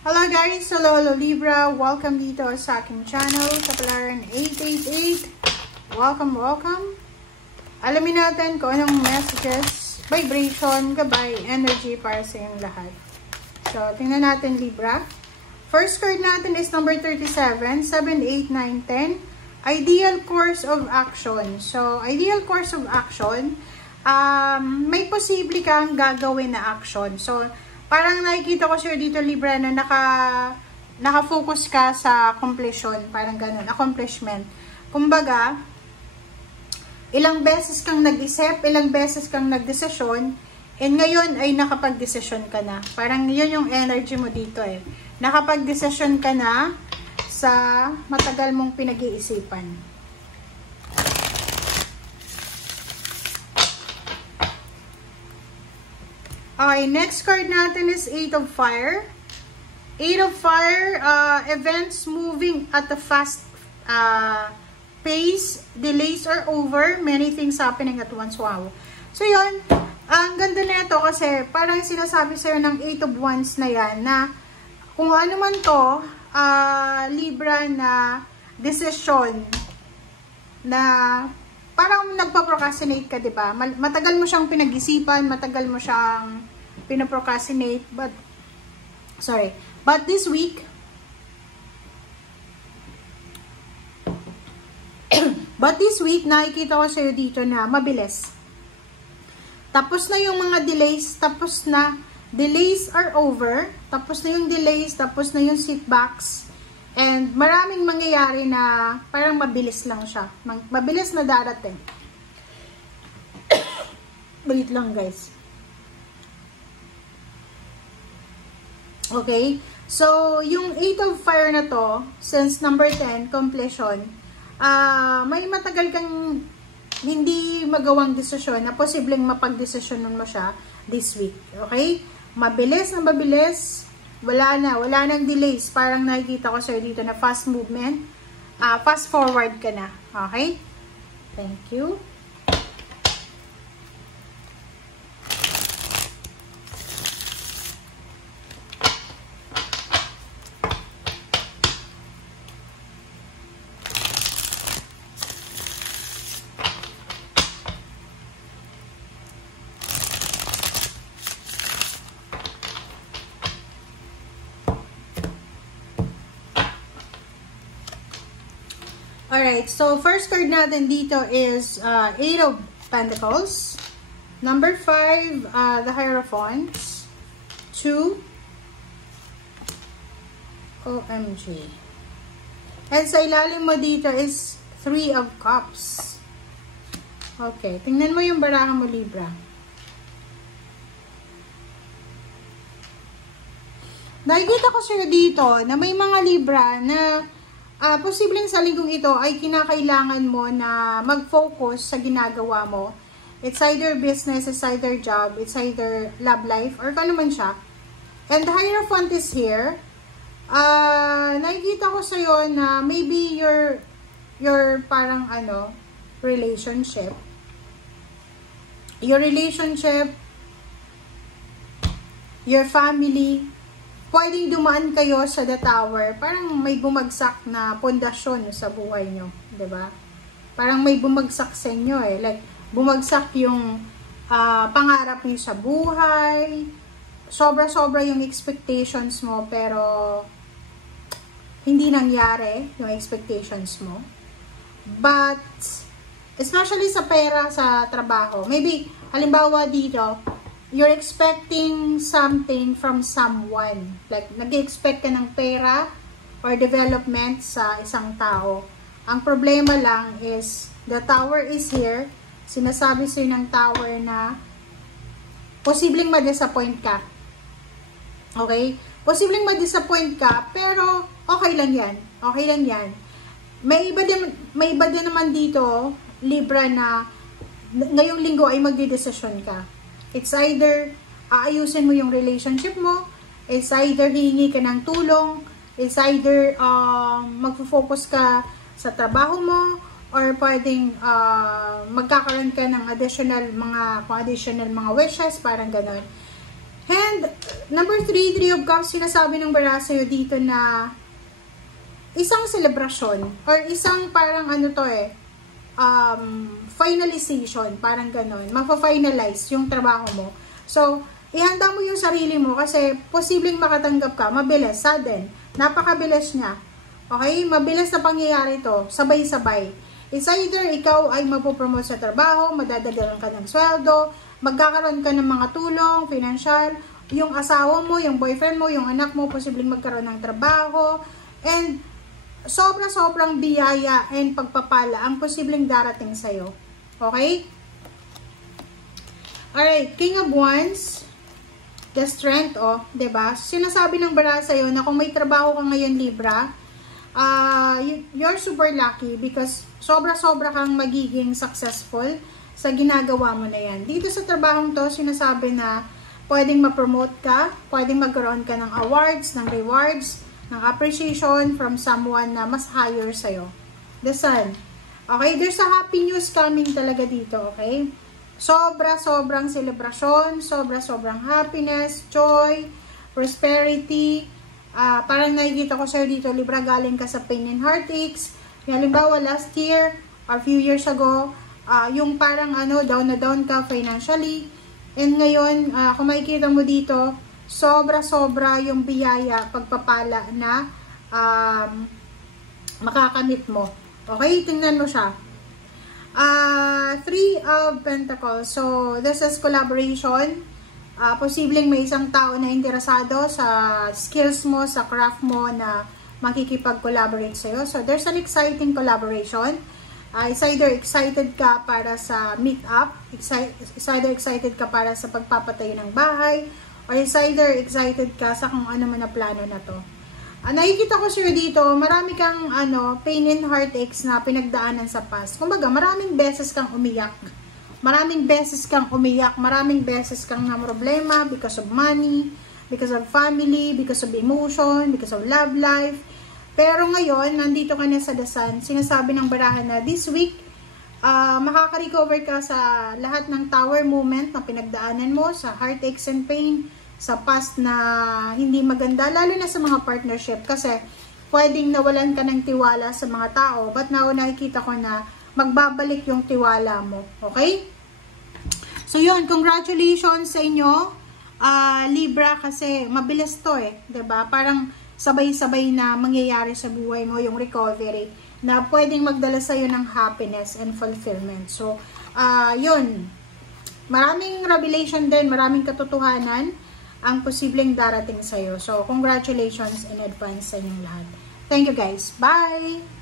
Hello guys! Hello Libra! Welcome dito sa aking channel, sa Palaran 888. Welcome! Alamin natin kung anong messages, vibration, gabay, energy para sa inyong lahat. So, tingnan natin Libra. First card natin is number 37, 7, 8, 9, 10. Ideal course of action. So, ideal course of action, may posible kang gagawin na action. So, parang nakikita ko sure dito Libra na naka-focus ka sa completion, parang ganun, accomplishment. Kumbaga, ilang beses kang nag-isip, ilang beses kang nagdesisyon, and ngayon ay nakapag-desisyon ka na. Parang yun yung energy mo dito eh. Nakapag-desisyon ka na sa matagal mong pinag-iisipan. Okay, next card natin is 8 of Fire. 8 of Fire, events moving at a fast pace, delays are over, many things happening at once. Wow. So yun, ang ganda nito kasi parang sinasabi sa'yo ng 8 of Wands na yan na kung ano man to, Libra, na decision na parang nagpa-procrastinate ka, diba? Matagal mo siyang pinag-isipan, matagal mo siyang pinaprocrastinate, but this week, nakikita ko sa'yo dito na mabilis. Tapos na yung mga delays, tapos na, delays are over, tapos na yung delays, tapos na yung setbacks, and maraming mangyayari na parang mabilis lang siya. Mabilis na darating. Wait lang guys. Okay? So, yung 8 of Fire na to, since number 10, completion, may matagal kang hindi magawang desisyon na posibleng mapag-desisyonan mo siya this week. Okay? Mabilis na mabilis. Wala nang delays. Parang nakikita ko sir dito na fast movement. Fast forward ka na. Okay? Thank you. Alright, so first card natin dito is 8 of Pentacles. Number 5, the Hierophants. 2, OMG. And sa ilalim mo dito is 3 of Cups. Okay, tingnan mo yung baraha mo Libra. Nakikita ko sa'yo dito na may mga Libra na posibleng sa linggong ito ay kinakailangan mo na mag-focus sa ginagawa mo. It's either business, it's either job, it's either love life, or kano man siya. And the Hierophant is here. Nakikita ko sa'yo na maybe your parang relationship. Your relationship, your family, pwedeng dumaan kayo sa the tower, parang may bumagsak na pundasyon sa buhay nyo, diba? Parang may bumagsak sa inyo eh, like, bumagsak yung pangarap nyo sa buhay, sobra-sobra yung expectations mo, pero hindi nangyari yung expectations mo. But, especially sa pera, sa trabaho, maybe, halimbawa dito, you're expecting something from someone. Like, nag-expect ka ng pera or development sa isang tao. Ang problema lang is, the tower is here. Sinasabi sa'yo ng tower na posibleng ma-disappoint ka. Okay? Posibleng ma-disappoint ka, pero okay lang yan. Okay lang yan. May iba din naman dito, Libra, na ngayong linggo ay magdidesisyon ka. It's either aayusin mo yung relationship mo, it's either hihingi ka ng tulong, it's either magfo-focus ka sa trabaho mo, or pwedeng magkakaroon ka ng additional mga wishes, parang gano'n. And, number 3, Three of Cups, sinasabi ng bara sa'yo dito na isang selebrasyon or isang parang ano to finalization, parang ganon. Mafa-finalize yung trabaho mo. So, ihanda mo yung sarili mo kasi posibleng makatanggap ka, mabilis, sudden. Napakabilis niya. Okay? Mabilis na pangyayari to, sabay-sabay. It's either ikaw ay mapopromote sa trabaho, madadagdagan ka ng sweldo, magkakaroon ka ng mga tulong, financial, yung asawa mo, yung boyfriend mo, yung anak mo, posibleng magkaroon ng trabaho, and sobra-sobrang biyaya and pagpapala ang posibleng darating sa'yo. Okay? Alright, King of Wands, the Strength, diba? Sinasabi ng bara sa'yo na kung may trabaho ka ngayon, Libra, you're super lucky because sobra-sobra kang magiging successful sa ginagawa mo na yan. Dito sa trabahong to, sinasabi na pwedeng ma-promote ka, pwedeng magkaroon ka ng awards, ng rewards, ng appreciation from someone na mas higher sa'yo. The Sun. Okay, there's a happy news coming talaga dito, okay? Sobrang selebrasyon, sobrang happiness, joy, prosperity. Parang nakikita ko sa'yo dito, Libra, galing ka sa pain and heartaches. Halimbawa, last year, or few years ago, yung parang down na down ka financially. And ngayon, kung makikita mo dito, sobra yung biyaya, pagpapala na makakamit mo. Okay, tingnan mo siya. Three of Pentacles. So, this is collaboration. Posibleng may isang tao na interesado sa skills mo, sa craft mo na makikipag-collaborate sa'yo. So, there's an exciting collaboration. It's either excited ka para sa meet-up, it's either excited ka para sa pagpapatayo ng bahay, or it's either excited ka sa kung ano man na plano na to. Nakikita ko sir dito, marami kang pain and heartaches na pinagdaanan sa past. Kumbaga, maraming beses kang umiyak. Maraming beses kang na problema because of money, because of family, because of emotion, because of love life. Pero ngayon, nandito ka na sa The Sun, sinasabi ng barahan na this week, makaka-recover ka sa lahat ng tower moment na pinagdaanan mo, sa heartaches and pain, sa past na hindi maganda, lalo na sa mga partnership kasi pwedeng nawalan ka ng tiwala sa mga tao, but now nakikita ko na magbabalik yung tiwala mo. Okay? So yun, congratulations sa inyo, Libra, kasi mabilis to diba? Parang sabay-sabay na mangyayari sa buhay mo yung recovery na pwedeng magdala sa'yo ng happiness and fulfillment. So, yun. Maraming revelation din, maraming katotohanan ang posibleng darating sa'yo. So, congratulations in advance sa inyong lahat. Thank you guys. Bye!